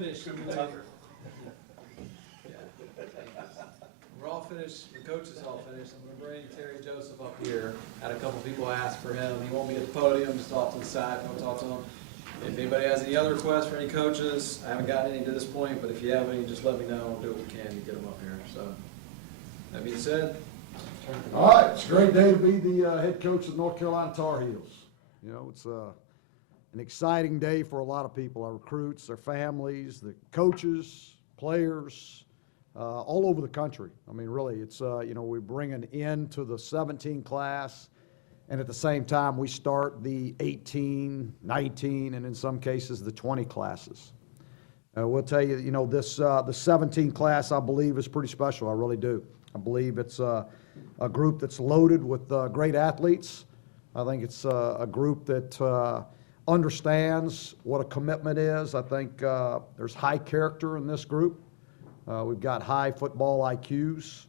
finished. We're all finished, the coach is all finished. I'm gonna bring Terry Joseph up here. Had a couple people ask for him. He won't be at the podium, just off to the side, I'll talk to him. If anybody has any other requests for any coaches, I haven't gotten any to this point, but if you have any, just let me know. We'll do what we can to get them up here, so. That being said. All right, it's a great day to be the head coach of North Carolina Tar Heels. You know, it's an exciting day for a lot of people, our recruits, their families, the coaches, players, all over the country. I mean, really, it's, you know, we bring an end to the 17 class, and at the same time, we start the 18, 19, and in some cases, the 20 classes. We'll tell you, you know, this, the 17 class, I believe, is pretty special. I really do. I believe it's a group that's loaded with great athletes. I think it's a group that understands what a commitment is. I think there's high character in this group. We've got high football IQs.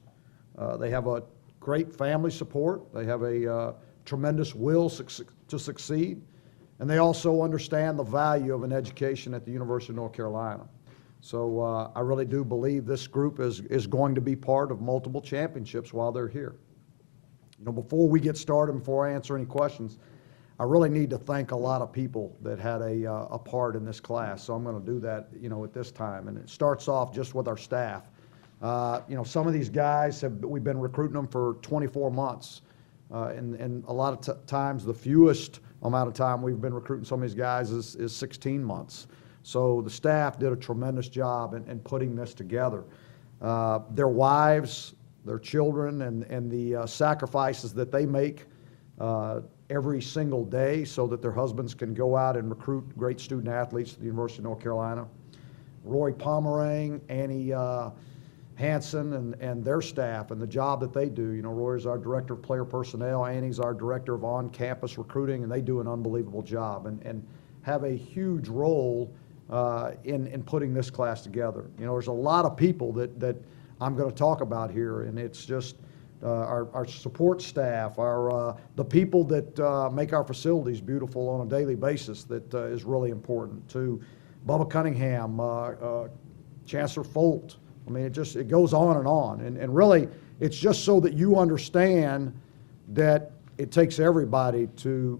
They have a great family support. They have a tremendous will to succeed. And they also understand the value of an education at the University of North Carolina. So I really do believe this group is going to be part of multiple championships while they're here. You know, before we get started, before I answer any questions, I really need to thank a lot of people that had a part in this class. So I'm going to do that, you know, at this time. And it starts off just with our staff. You know, some of these guys we've been recruiting them for 24 months. And a lot of times the fewest amount of time we've been recruiting some of these guys is 16 months. So the staff did a tremendous job in putting this together. Their wives, their children, and the sacrifices that they make every single day so that their husbands can go out and recruit great student athletes to the University of North Carolina. Roy Pomerang, Annie Hansen, and their staff and the job that they do. You know, Roy's our director of player personnel, Annie's our director of on-campus recruiting, and they do an unbelievable job and have a huge role in putting this class together. You know, there's a lot of people that I'm going to talk about here, and it's just our support staff, the people that make our facilities beautiful on a daily basis that is really important. To Bubba Cunningham, Chancellor Folt. I mean, it goes on. And really, it's just so that you understand that it takes everybody to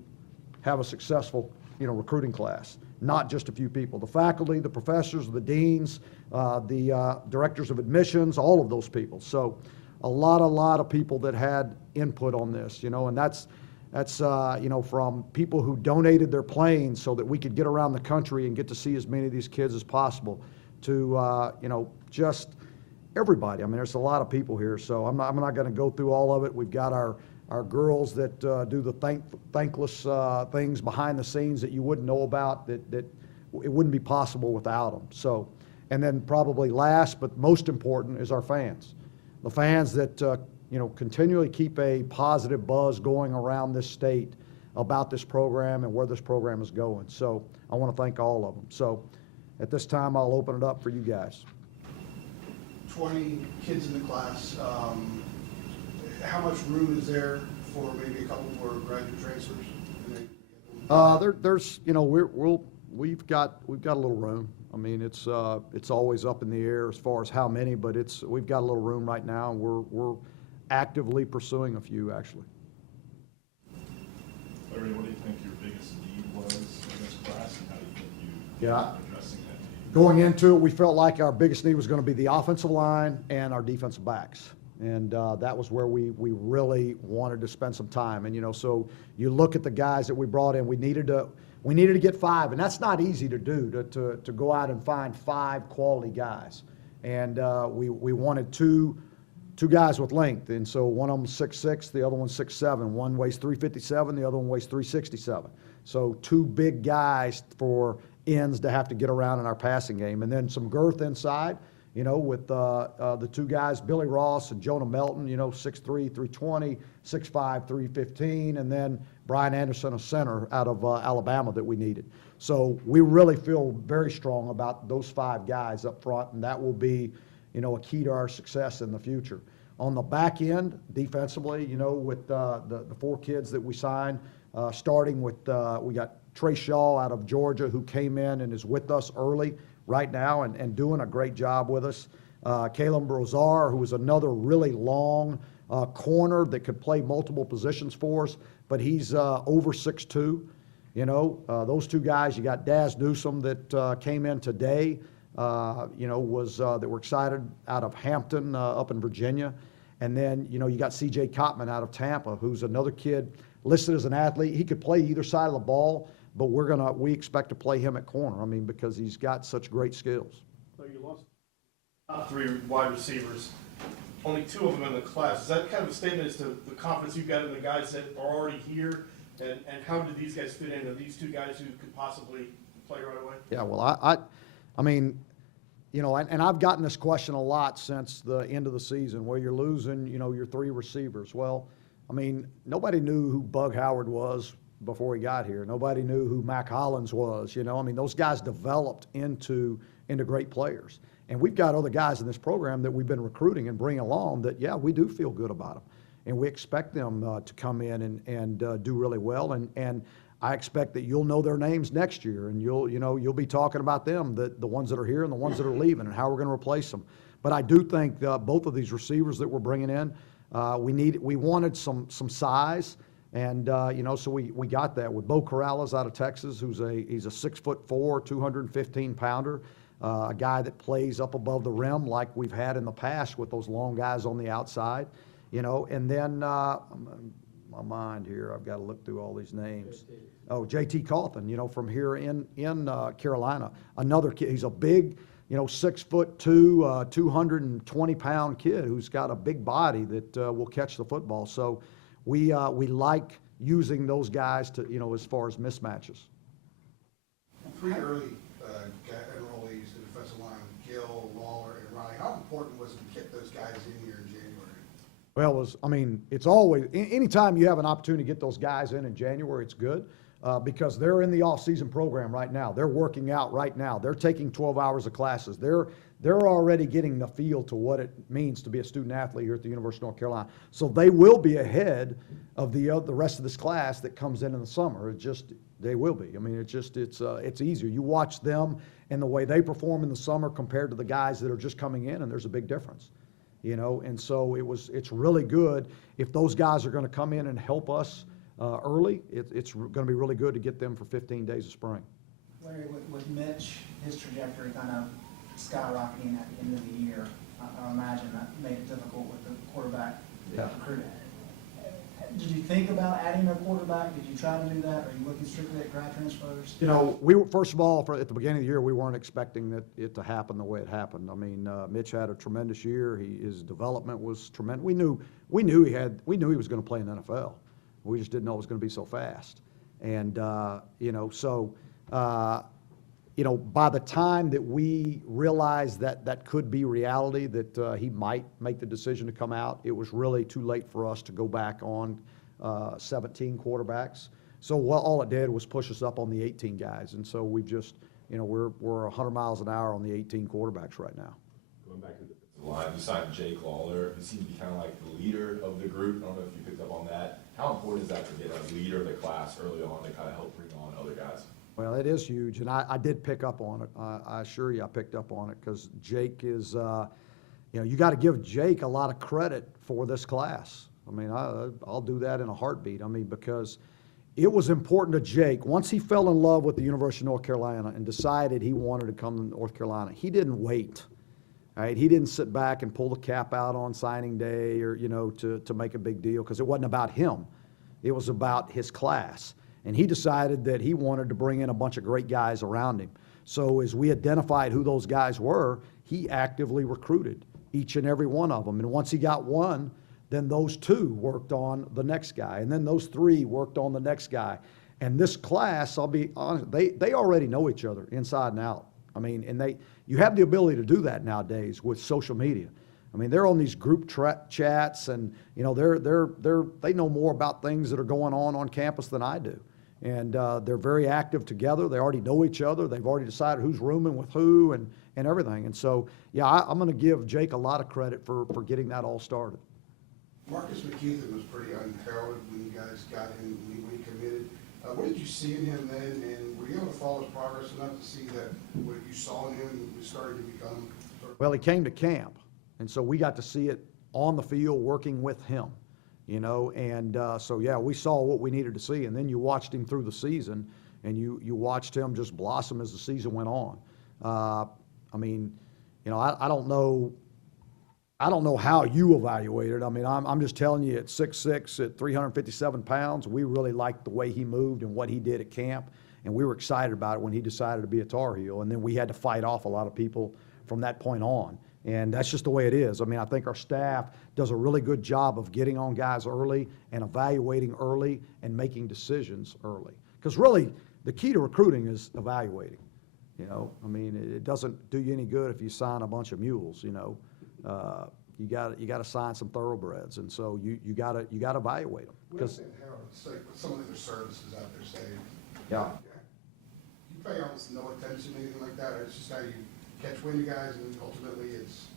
have a successful, you know, recruiting class, not just a few people. The faculty, the professors, the deans, the directors of admissions, all of those people. So a lot of people that had input on this, you know, and that's you know, from people who donated their planes so that we could get around the country and get to see as many of these kids as possible, to you know, just everybody. I mean, there's a lot of people here, so I'm not going to go through all of it. We've got our girls that do the thankless things behind the scenes that you wouldn't know about, that it wouldn't be possible without them. So, and then probably last but most important is our fans. The fans that you know, continually keep a positive buzz going around this state about this program and where this program is going. So I want to thank all of them. So at this time, I'll open it up for you guys. 20 kids in the class. How much room is there for maybe a couple more graduate transfers? There's, you know, we've got a little room. I mean, it's always up in the air as far as how many, but we've got a little room right now, and we're actively pursuing a few, actually. Larry, what do you think your biggest need was in this class, and how do you think you addressing that need? Going into it, we felt like our biggest need was going to be the offensive line and our defensive backs. And that was where we really wanted to spend some time. And, you know, so you look at the guys that we brought in, we needed to get 5, and that's not easy to do, to go out and find 5 quality guys. And we wanted two guys with length, and so one of them 6'6", the other one's 6'7". One weighs 357, the other one weighs 367. So 2 big guys for ends to have to get around in our passing game, and then some girth inside. You know, with the 2 guys, Billy Ross and Jonah Melton, you know, 6'3", 320, 6'5", 315, and then Brian Anderson, a center out of Alabama that we needed. So we really feel very strong about those 5 guys up front, and that will be, you know, a key to our success in the future. On the back end, defensively, you know, with the 4 kids that we signed, starting with, we got Trey Shaw out of Georgia, who came in and is with us early right now and doing a great job with us. Caleb Brozar, who was another really long corner that could play multiple positions for us, but he's over 6'2". You know, those two guys. You got Daz Newsom that came in today. You know, was that we're excited out of Hampton up in Virginia, and then you know you got C.J. Cotman out of Tampa, who's another kid listed as an athlete. He could play either side of the ball, but we expect to play him at corner. I mean, because he's got such great skills. So you lost top 3 wide receivers, only 2 of them in the class. Is that kind of a statement as to the confidence you've got in the guys that are already here, and how did these guys fit in? Are these 2 guys who could possibly play right away? Yeah, well, I mean, you know, and I've gotten this question a lot since the end of the season, where you're losing, you know, your 3 receivers. Well, I mean, nobody knew who Bug Howard was before he got here. Nobody knew who Mac Hollins was, you know. I mean, those guys developed into great players. And we've got other guys in this program that we've been recruiting and bringing along that, yeah, we do feel good about them. And we expect them to come in and do really well. And I expect that you'll know their names next year, and you'll be talking about them, the ones that are here and the ones that are leaving, and how we're going to replace them. But I do think both of these receivers that we're bringing in, we wanted some size, and you know, so we got that with Bo Corrales out of Texas, he's a 6'4", 215-pounder, a guy that plays up above the rim like we've had in the past with those long guys on the outside, you know. And then my mind here, I've got to look through all these names. Oh, J.T. Cawthon, you know, from here in Carolina, another kid. He's a big, you know, 6'2", 220-pound kid who's got a big body that will catch the football. So we like using those guys to, you know, as far as mismatches. 3 early enrollees, the defensive line, Gill, Waller, and Ronnie. How important was it to get those guys in here in January? Well, it's always, anytime you have an opportunity to get those guys in January, it's good. Because they're in the off-season program right now. They're working out right now. They're taking 12 hours of classes. They're already getting the feel to what it means to be a student athlete here at the University of North Carolina. So they will be ahead of the rest of this class that comes in the summer. They will be. I mean, it's easier. You watch them and the way they perform in the summer compared to the guys that are just coming in, and there's a big difference. You know, and so it's really good if those guys are going to come in and help us early. It's going to be really good to get them for 15 days of spring. Larry, with Mitch, his trajectory kind of skyrocketing at the end of the year, I imagine that made it difficult with the quarterback recruiting. Did you think about adding a quarterback? Did you try to do that? Are you looking strictly at grad transfers? You know, first of all, at the beginning of the year, we weren't expecting it to happen the way it happened. I mean, Mitch had a tremendous year. His development was tremendous. We knew he was going to play in the NFL. We just didn't know it was going to be so fast. And, you know, so, you know, by the time that we realized that could be reality, that he might make the decision to come out, it was really too late for us to go back on 17 quarterbacks. So all it did was push us up on the 18 guys. And so we've just, you know, we're 100 miles an hour on the 18 quarterbacks right now. Going back to the line, you signed Jake Lawler, who seemed to be kind of like the leader of the group. I don't know if you picked up on that. How important is that to get a leader of the class early on to kind of help bring on other guys? Well, it is huge, and I did pick up on it. I assure you I picked up on it because Jake is, you know, you got to give Jake a lot of credit for this class. I mean, I'll do that in a heartbeat. I mean, because it was important to Jake. Once he fell in love with the University of North Carolina and decided he wanted to come to North Carolina, he didn't wait. Right? He didn't sit back and pull the cap out on signing day or, you know, to make a big deal, because it wasn't about him. It was about his class. And he decided that he wanted to bring in a bunch of great guys around him. So as we identified who those guys were, he actively recruited each and every one of them. And once he got one, then those 2 worked on the next guy. And then those 3 worked on the next guy. And this class, I'll be honest, they already know each other inside and out. I mean, and you have the ability to do that nowadays with social media. I mean, they're on these group chats, and you know, they know more about things that are going on campus than I do. And they're very active together. They already know each other. They've already decided who's rooming with who and everything. And so, yeah, I'm going to give Jake a lot of credit for getting that all started. Marcus McKeithen was pretty unheralded when you guys got him, when he committed. What did you see in him then, and were you able to follow much progress enough to see that what you saw in him was starting to become sort of. Well, he came to camp, and so we got to see it on the field working with him, you know, and so, yeah, we saw what we needed to see, and then you watched him through the season, and you watched him just blossom as the season went on. I mean, you know, I don't know how you evaluate it. I mean, I'm just telling you, at 6'6", at 357 pounds, we really liked the way he moved and what he did at camp, and we were excited about it when he decided to be a Tar Heel, and then we had to fight off a lot of people from that point on, and that's just the way it is. I mean, I think our staff does a really good job of getting on guys early and evaluating early and making decisions early, because really, the key to recruiting is evaluating. You know, I mean, it doesn't do you any good if you sign a bunch of mules. You know, you got to sign some thoroughbreds, and so you got to evaluate them. We Because understand how, it's like, some of the other services out there say. yeah, You pay almost no attention to anything like that, it's just how you catch wind of guys, and ultimately it's.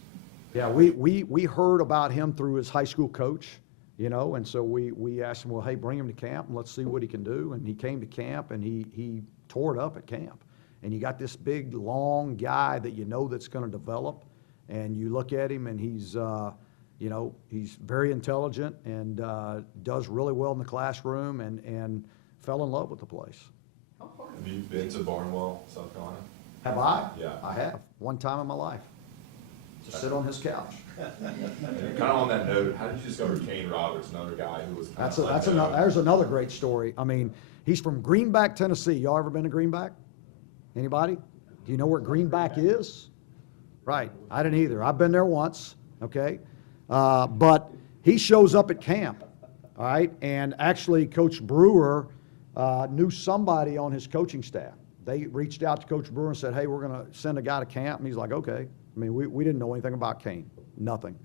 yeah, we heard about him through his high school coach. You know, and so we asked him, well, hey, bring him to camp and let's see what he can do. And he came to camp and he tore it up at camp. And you got this big, long guy that you know that's going to develop, and you look at him and he's, you know, he's very intelligent and does really well in the classroom and fell in love with the place. Have you been to Barnwell, South Carolina? Have I? Yeah. I have, one time in my life. Just sit on his couch. And kind of on that note, how did you discover Kane Roberts, another guy who was kind That's another, there's another great story. I mean, he's from Greenback, Tennessee. Y'all ever been to Greenback? Anybody? Do you know where Greenback is? Right, I didn't either. I've been there once, okay? But he shows up at camp, all right? And actually, Coach Brewer knew somebody on his coaching staff. They reached out to Coach Brewer and said, hey, we're gonna send a guy to camp. And he's like, okay. I mean, we didn't know anything about Kane, nothing.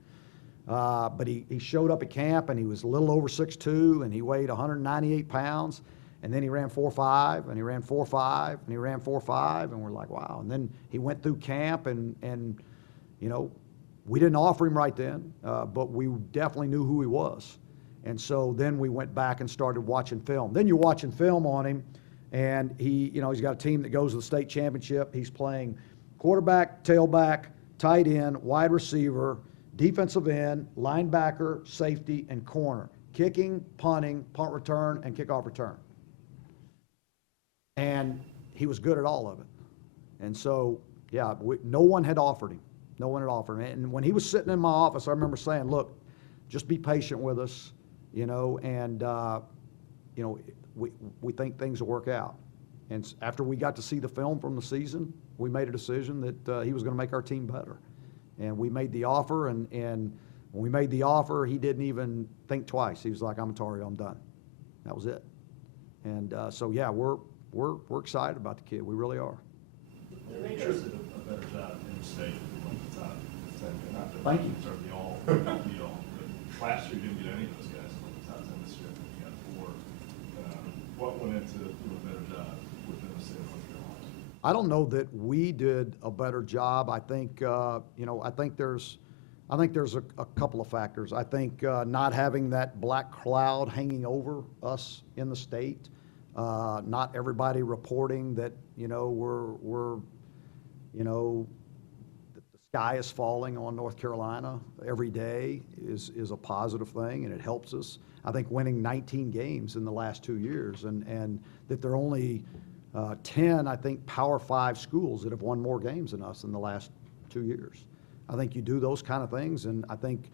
But he showed up at camp, and he was a little over 6'2", and he weighed 198 pounds. And then he ran 4.5, and he ran 4.5, and he ran 4.5, and we're like, wow. And then he went through camp, and you know, we didn't offer him right then, but we definitely knew who he was. And so then we went back and started watching film. Then you're watching film on him, and he, you know, he's got a team that goes to the state championship. He's playing quarterback, tailback, tight end, wide receiver, defensive end, linebacker, safety, and corner. Kicking, punting, punt return, and kickoff return. And he was good at all of it. And so, yeah, no one had offered him. No one had offered him. And when he was sitting in my office, I remember saying, look, just be patient with us, you know, and, you know, we think things will work out. And after we got to see the film from the season, we made a decision that he was going to make our team better. And we made the offer, and when we made the offer, he didn't even think twice. He was like, I'm a Tar Heel, I'm done. That was it. And so, yeah, we're excited about the kid. We really are. The nature is a better job in the state at the time. Thank you. Certainly all, but last year you didn't get any of those guys in the top 10 this year. You got 4. What went into doing a better job within the state of North Carolina? I don't know that we did a better job. I think, you know, I think there's a couple of factors. I think not having that black cloud hanging over us in the state, not everybody reporting that, you know, we're you know, the sky is falling on North Carolina every day is a positive thing, and it helps us. I think winning 19 games in the last 2 years, and that there are only 10, I think, Power 5 schools that have won more games than us in the last 2 years. I think you do those kind of things, and I think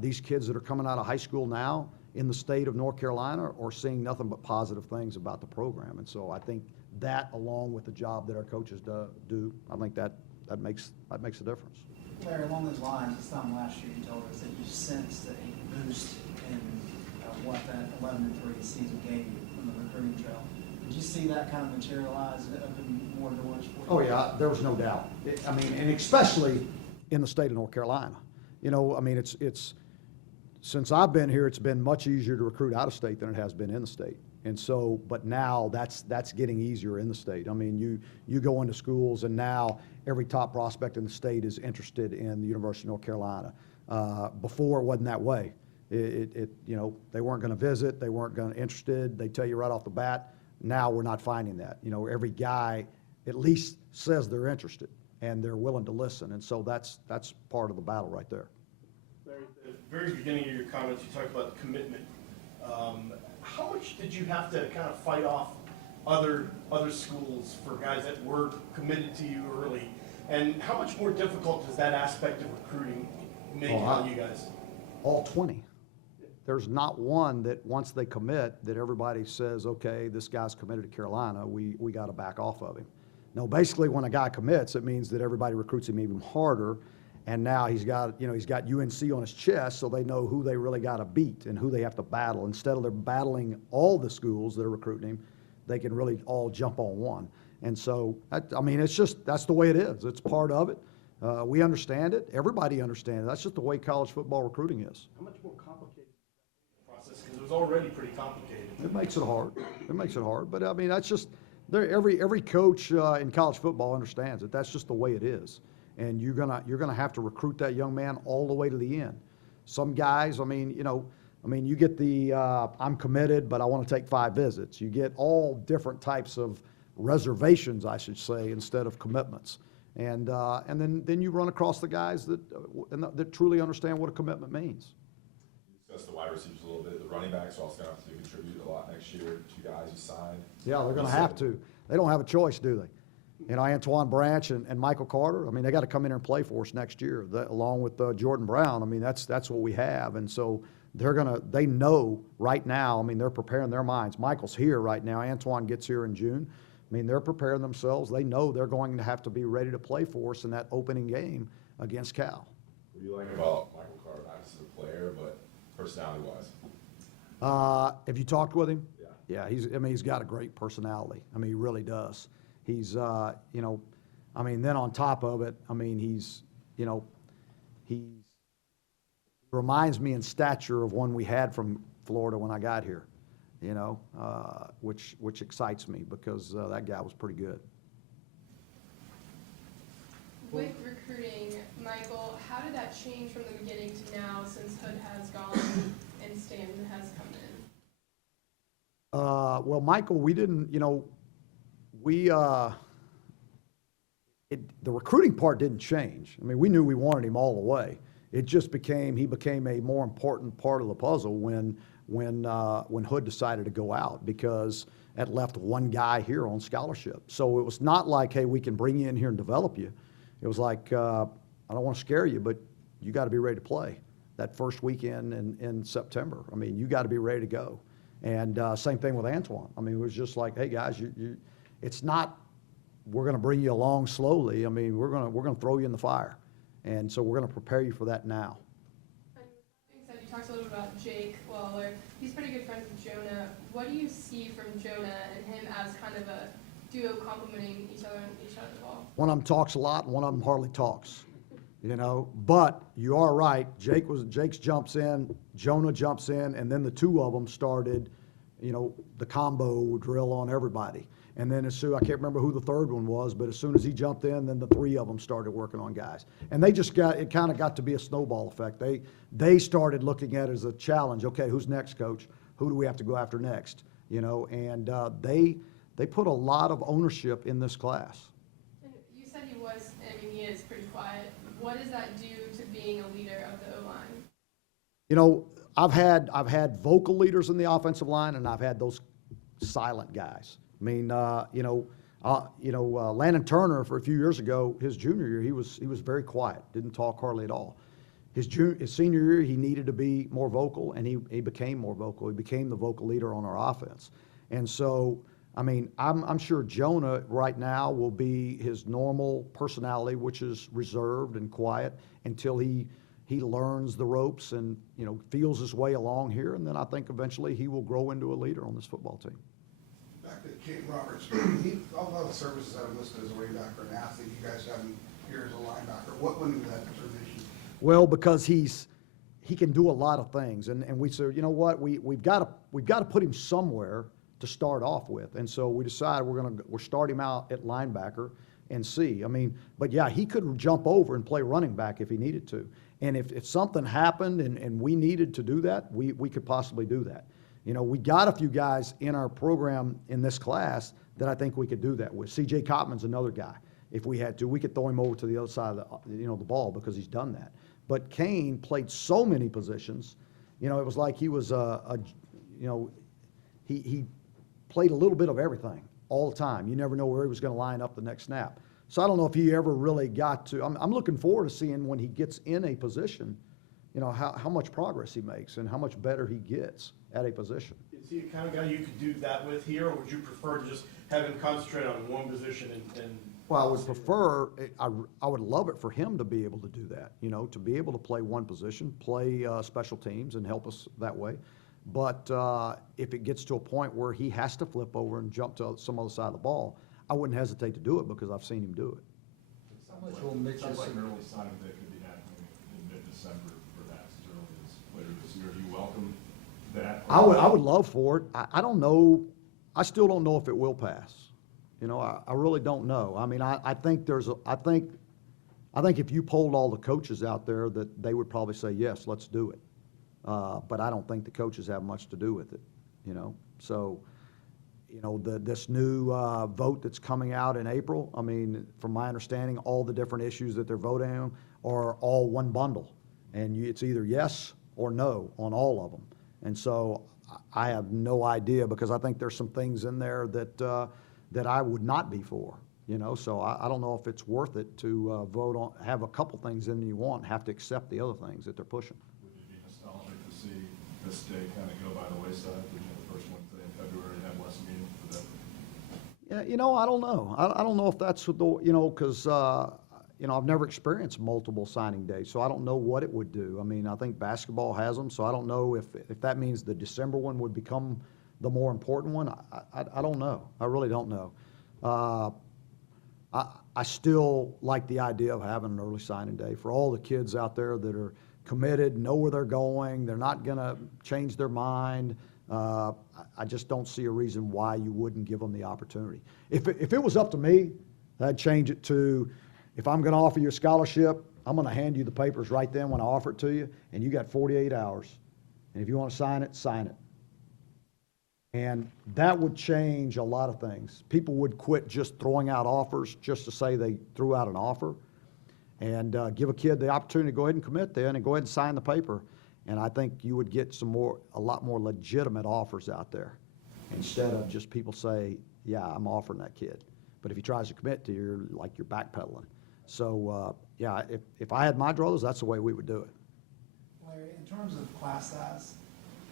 these kids that are coming out of high school now in the state of North Carolina are seeing nothing but positive things about the program. And so I think that, along with the job that our coaches do, I think that makes a difference. Larry, along those lines, this time last year you told us that you sensed a boost in what that 11-3 season gave you from the recruiting trail. Did you see that kind of materialize and open more doors for you? Oh, yeah, there was no doubt. I mean, and especially in the state of North Carolina. You know, I mean, it's since I've been here, it's been much easier to recruit out of state than it has been in the state. And so, but now that's getting easier in the state. I mean, you go into schools, and now every top prospect in the state is interested in the University of North Carolina. Before, it wasn't that way. You know, they weren't going to visit, they weren't going to interested. They tell you right off the bat. Now we're not finding that. You know, every guy at least says they're interested and they're willing to listen. And so that's part of the battle right there. Larry, at the very beginning of your comments, you talked about commitment. How much did you have to kind of fight off other schools for guys that were committed to you early? And how much more difficult does that aspect of recruiting make it on you guys? All 20. There's not one that once they commit that everybody says, okay, this guy's committed to Carolina, we got to back off of him. No, basically when a guy commits, it means that everybody recruits him even harder. And now he's got UNC on his chest, so they know who they really got to beat and who they have to battle. Instead of they're battling all the schools that are recruiting him, they can really all jump on one. And so, I mean, it's just, that's the way it is. It's part of it. We understand it. Everybody understands it. That's just the way college football recruiting is. How much more complicated is the process? Because it was already pretty complicated. It makes it hard. It makes it hard. But I mean, that's just, every coach in college football understands it. That's just the way it is. And you're gonna have to recruit that young man all the way to the end. Some guys, you get the I'm committed, but I want to take 5 visits. You get all different types of reservations, I should say, instead of commitments. And then you run across the guys that truly understand what a commitment means. You discussed the wide receivers a little bit. The running backs are also going to have to contribute a lot next year. 2 guys you signed. Yeah, they're going to have to. They don't have a choice, do they? Antoine Branch and Michael Carter, I mean, they got to come in here and play for us next year, along with Jordan Brown. I mean, that's what we have. And so they know right now, I mean, they're preparing their minds. Michael's here right now. Antoine gets here in June. I mean, they're preparing themselves. They know they're going to have to be ready to play for us in that opening game against Cal. What do you like about Michael Carter, not just as a player, but personality-wise? Have you talked with him? Yeah. Yeah, he's got a great personality. I mean, he really does. He's, then on top of it, I mean, he reminds me in stature of one we had from Florida when I got here, which excites me because that guy was pretty good. With recruiting, Michael, how did that change from the beginning to now since Hood has gone and Stanton has come in? Well, Michael, we didn't, the recruiting part didn't change. I mean, we knew we wanted him all the way. It just he became a more important part of the puzzle when Hood decided to go out, because that left one guy here on scholarship. So it was not like, hey, we can bring you in here and develop you. It was like, I don't want to scare you, but you got to be ready to play that first weekend in September. I mean, you got to be ready to go. And same thing with Antoine. I mean, it was just like, hey guys, it's not, we're going to bring you along slowly. I mean, we're going to throw you in the fire. And so we're going to prepare you for that now. And with that being said, you talked a little bit about Jake Lawler. He's pretty good friends with Jonah. What do you see from Jonah and him as kind of a duo complementing each other and each other's ball? One of them talks a lot, and one of them hardly talks. But you are right. Jake jumps in, Jonah jumps in, and then the two of them started, the combo drill on everybody. And then I can't remember who the third one was, but as soon as he jumped in, then the 3 of them started working on guys. And they just it kind of got to be a snowball effect. They started looking at it as a challenge. Okay, who's next, coach? Who do we have to go after next? And they put a lot of ownership in this class. And you said he is pretty quiet. What does that do to being a leader of the O-line? I've had vocal leaders in the offensive line, and I've had those silent guys. I mean, Landon Turner, for a few years ago, his junior year, he was very quiet, didn't talk hardly at all. His senior year, he needed to be more vocal, and he became more vocal. He became the vocal leader on our offense. And so, I mean, I'm sure Jonah right now will be his normal personality, which is reserved and quiet, until he learns the ropes and, feels his way along here. And then I think eventually he will grow into a leader on this football team. Back to Kate Roberts, all the services have him listed as a running back or an athlete. You guys have him here as a linebacker. What went into that determination? Well, because he can do a lot of things, and we said, we've got to put him somewhere to start off with, and so we decided we'll start him out at linebacker and see. I mean, but yeah, he could jump over and play running back if he needed to, and if something happened and we needed to do that, we could possibly do that. We got a few guys in our program in this class that I think we could do that with. C.J. Cotman's another guy. If we had to, we could throw him over to the other side of the ball because he's done that. But Kane played so many positions, it was like he was he played a little bit of everything all the time. You never know where he was going to line up the next snap. So I don't know if he ever really got to. I'm looking forward to seeing when he gets in a position, how much progress he makes and how much better he gets at a position. Is he the kind of guy you could do that with here, or would you prefer to just have him concentrate on one position and Well, I would prefer, I would love it for him to be able to do that, to be able to play one position, play special teams and help us that way. But if it gets to a point where he has to flip over and jump to some other side of the ball, I wouldn't hesitate to do it because I've seen him do it. How much will Mitch's, Sounds like an early signing day could be happening in mid-December, perhaps, as early as later this year. Do you welcome that? I would love for it. I don't know, I still don't know if it will pass. I really don't know. I mean, I think if you polled all the coaches out there, that they would probably say, yes, let's do it. But I don't think the coaches have much to do with it, So, this new vote that's coming out in April, I mean, from my understanding, all the different issues that they're voting on are all one bundle. And it's either yes or no on all of them. And so I have no idea, because I think there's some things in there that I would not be for, so I don't know if it's worth it to vote on, have a couple things in you want, and have to accept the other things that they're pushing. Would you be nostalgic to see this day kind of go by the wayside? The first Wednesday in February have less meaning for that? Yeah, I don't know. I don't know if that's what because, I've never experienced multiple signing days, so I don't know what it would do. I mean, I think basketball has them, so I don't know if that means the December one would become the more important one. I don't know. I really don't know. I still like the idea of having an early signing day for all the kids out there that are committed, know where they're going, they're not going to change their mind. I just don't see a reason why you wouldn't give them the opportunity. If it was up to me, I'd change it to, if I'm going to offer you a scholarship, I'm going to hand you the papers right then when I offer it to you, and you got 48 hours. And if you want to sign it, sign it. And that would change a lot of things. People would quit just throwing out offers just to say they threw out an offer, and give a kid the opportunity to go ahead and commit then and go ahead and sign the paper. And I think you would get a lot more legitimate offers out there, instead of just people say, yeah, I'm offering that kid. But if he tries to commit to you, you're backpedaling. So, yeah, if I had my druthers, that's the way we would do it. Larry, in terms of class size,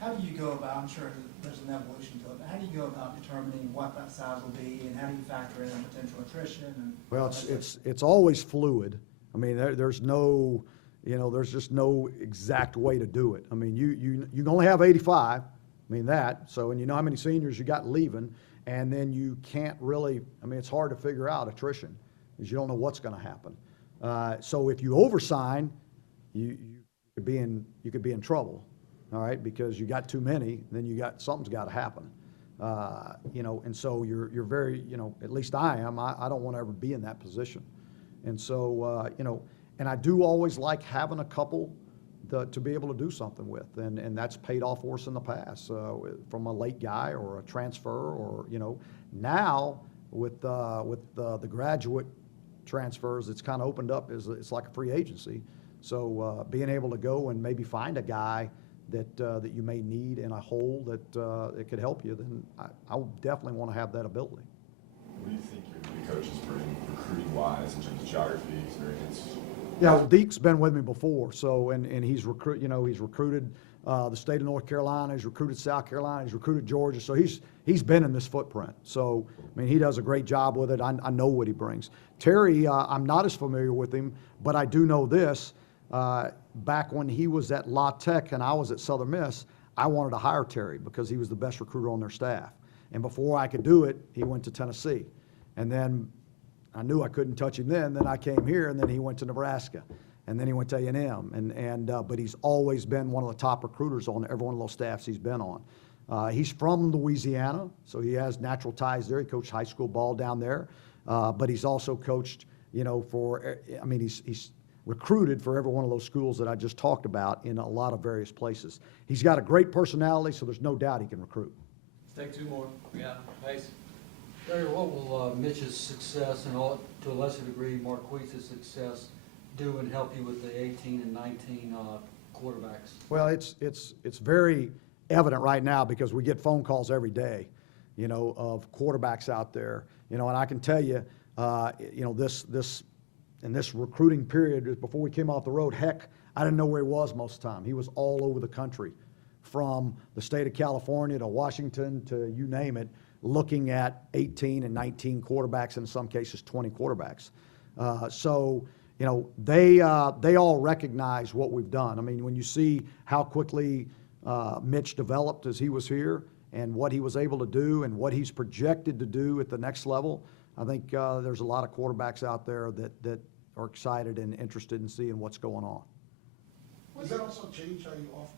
how do you go about, I'm sure there's an evolution to it, but how do you go about determining what that size will be, and how do you factor in potential attrition? And Well, it's always fluid. I mean, there's no, there's just no exact way to do it. I mean, you can only have 85, so, and you know how many seniors you got leaving, and then you can't really, it's hard to figure out attrition, because you don't know what's going to happen. So if you oversign, you could be in trouble. All right, because you got too many, then something's got to happen. And so you're very, at least I am. I don't want to ever be in that position. And so, and I do always like having a couple to be able to do something with, and that's paid off for us in the past, from a late guy or a transfer, or now with the graduate transfers, it's kind of opened up. It's like a free agency. So being able to go and maybe find a guy that you may need in a hole that it could help you, then I would definitely want to have that ability. What do you think your new coaches bring recruiting-wise in terms of geography experience? Yeah, well, Deke's been with me before, so and he's recruited the state of North Carolina, he's recruited South Carolina, he's recruited Georgia, so he's been in this footprint. So he does a great job with it. I know what he brings. Terry, I'm not as familiar with him, but I do know this. Back when he was at La Tech and I was at Southern Miss, I wanted to hire Terry because he was the best recruiter on their staff. And before I could do it, he went to Tennessee. And then I knew I couldn't touch him then I came here, and then he went to Nebraska. And then he went to A&M. But he's always been one of the top recruiters on every one of those staffs he's been on. He's from Louisiana, so he has natural ties there. He coached high school ball down there. But he's also coached, he's recruited for every one of those schools that I just talked about in a lot of various places. He's got a great personality, so there's no doubt he can recruit. Let's take two more. Yeah, Pace. Gary, what will Mitch's success and all, to a lesser degree, Marquise's success do and help you with the 18 and 19 quarterbacks? Well, it's very evident right now because we get phone calls every day, of quarterbacks out there, and I can tell you, in this recruiting period, before we came off the road, heck, I didn't know where he was most of the time. He was all over the country, from the state of California to Washington to you name it, looking at 18 and 19 quarterbacks, in some cases 20 quarterbacks. So they all recognize what we've done. I mean, when you see how quickly Mitch developed as he was here and what he was able to do and what he's projected to do at the next level, I think there's a lot of quarterbacks out there that are excited and interested in seeing what's going on. Does that also change how you offer?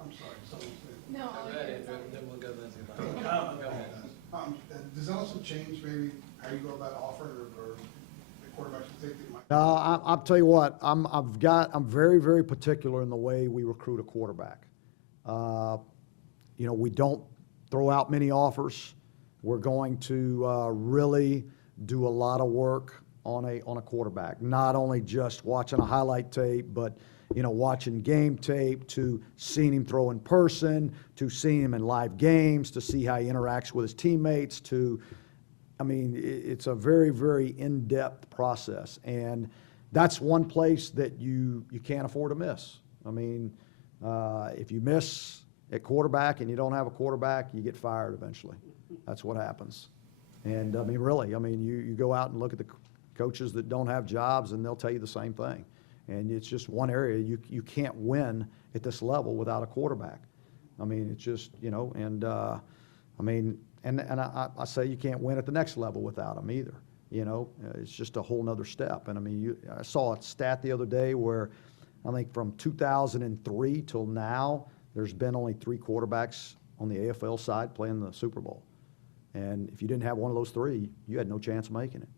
I'm sorry, someone said. No, I'll Ready, leave it. then we'll go Lindsay. Go ahead. Does that also change maybe how you go about offering or the quarterbacks you think that might? No, I'll tell you what, I'm very, very particular in the way we recruit a quarterback. We don't throw out many offers. We're going to really do a lot of work on a quarterback, not only just watching a highlight tape, but watching game tape, to seeing him throw in person, to seeing him in live games, to see how he interacts with his teammates, it's a very, very in-depth process. And that's one place that you can't afford to miss. If you miss at quarterback and you don't have a quarterback, you get fired eventually. That's what happens. And really, you go out and look at the coaches that don't have jobs and they'll tell you the same thing. And it's just one area you can't win at this level without a quarterback. It's just, I say you can't win at the next level without them either. It's just a whole nother step. And I saw a stat the other day where I think from 2003 till now, there's been only 3 quarterbacks on the AFL side playing the Super Bowl. And if you didn't have one of those 3, you had no chance of making it.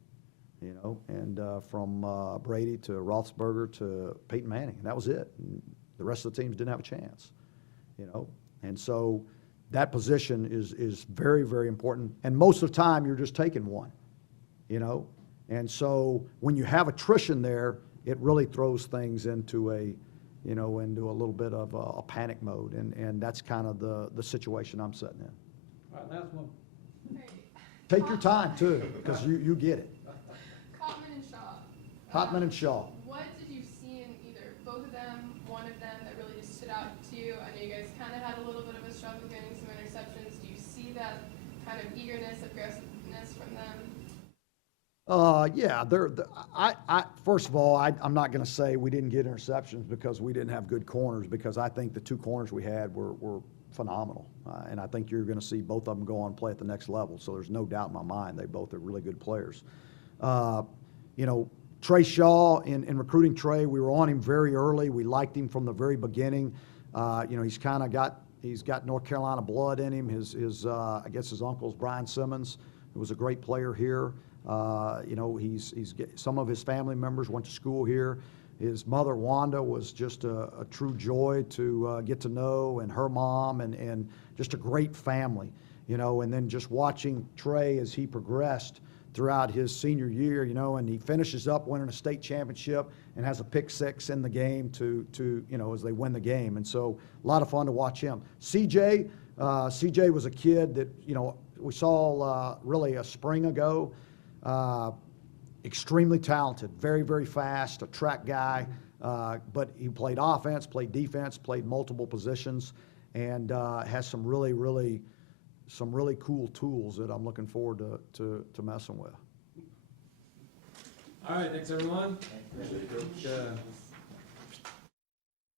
And from Brady to Roethlisberger to Peyton Manning, that was it. And the rest of the teams didn't have a chance. And so that position is very, very important. And most of the time, you're just taking one. And so when you have attrition there, it really throws things into a little bit of a panic mode. And that's kind of the situation I'm sitting in. All right, last one. Great. Take your time too, because you get it. Cotman and Shaw. Hotman and Shaw. What did you see in either both of them, one of them, that really just stood out to you? I know you guys kind of had a little bit of a struggle getting some interceptions. Do you see that kind of eagerness, aggressiveness from them? Yeah, first of all, I'm not going to say we didn't get interceptions because we didn't have good corners, because I think the 2 corners we had were phenomenal. And I think you're going to see both of them go on and play at the next level. So there's no doubt in my mind they both are really good players. Trey Shaw, in recruiting Trey, we were on him very early. We liked him from the very beginning. He's got North Carolina blood in him. I guess his uncle's Brian Simmons, who was a great player here. Some of his family members went to school here. His mother, Wanda, was just a true joy to get to know, and her mom, and just a great family, and then just watching Trey as he progressed throughout his senior year, and he finishes up winning a state championship and has a pick 6 in the game to as they win the game. And so a lot of fun to watch him. CJ was a kid that, we saw really a spring ago. Extremely talented, very, very fast, a track guy, but he played offense, played defense, played multiple positions, and has some really cool tools that I'm looking forward to messing with. All right, thanks everyone. Coach